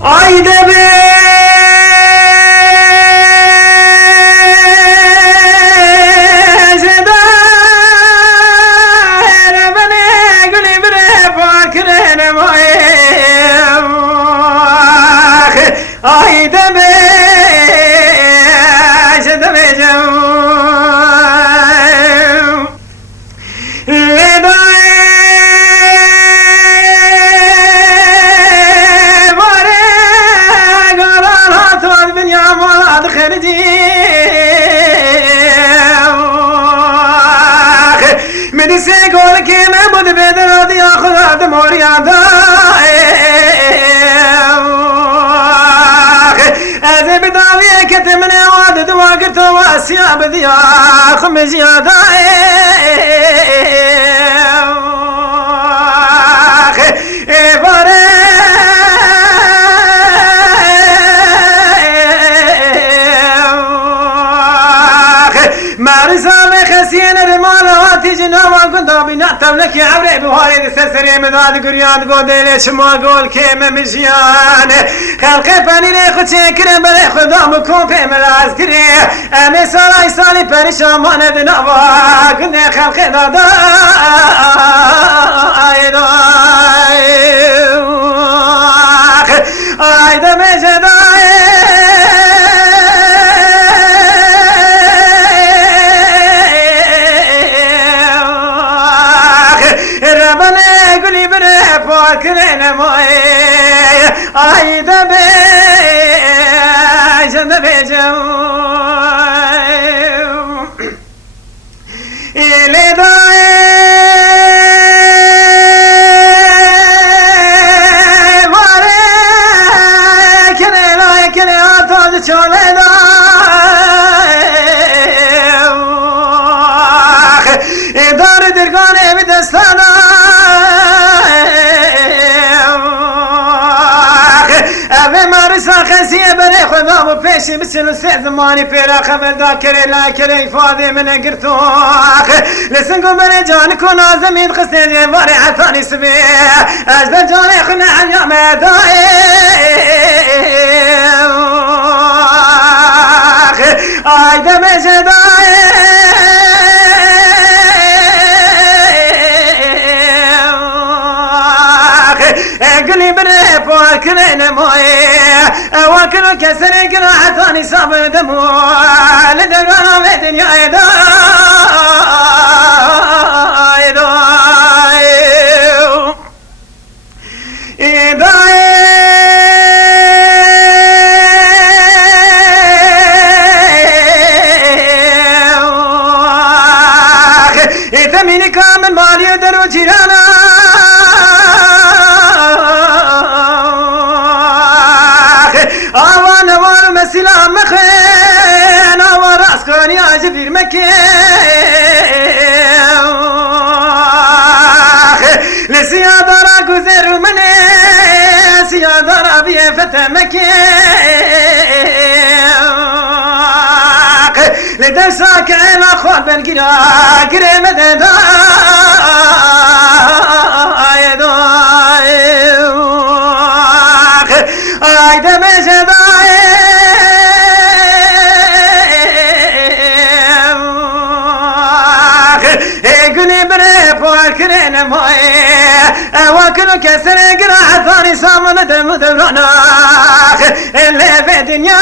Ayda be ayda be मेरी से गोल के मैं बुध बेदर दिया खुदा दे मोरिया दा ऐसे बितावी के ते मैंने आवाज दुआ के तो वासिया बदिया खमजिया दा ए बारे مارسا بخسين المالواتي جنوا قندو بنعتم لك يا عبري بوهاي السرسري مداد قريان قودي ليش ما قول كيما مجيان خلقي فاني ليخو تشكرا بلي خدا مكون في ملاز كري امي سالاي سالي پرشان مانا دنوا قندي خلقي دادا ايدا مجداي فاكرين موي ايدا بيجن بيجو الي داي واري كني لا كني اتاج چولي داي دار درگانه بدستانا أبي مارسا خسية بري خدا وبيشي بسنو سي زماني بيرا خبر دا كري لا كري فاضي من قرطوخ لسنقو بري جاني كنا زمين خسيني باري عطاني سبي أجدر جاني خنا عن يوم داي آيدا مجداي قلي بري فاكرين موي واكلو كسري قراحة ثاني صابر دمو لدرغانا في دنيا يتميني كامل مالي درو جيرانا آوان آوان مسیلا مخین آوان راست کنی آجبیر مکین لسیادارا گذر منی سیادارا بیه فتح مکین لدرسا که ایلا خوال بن گیرا گره مدن ayda mecedai eguni bre farkren moy wakno kesere gra thani samne de mudrana ele ve dünya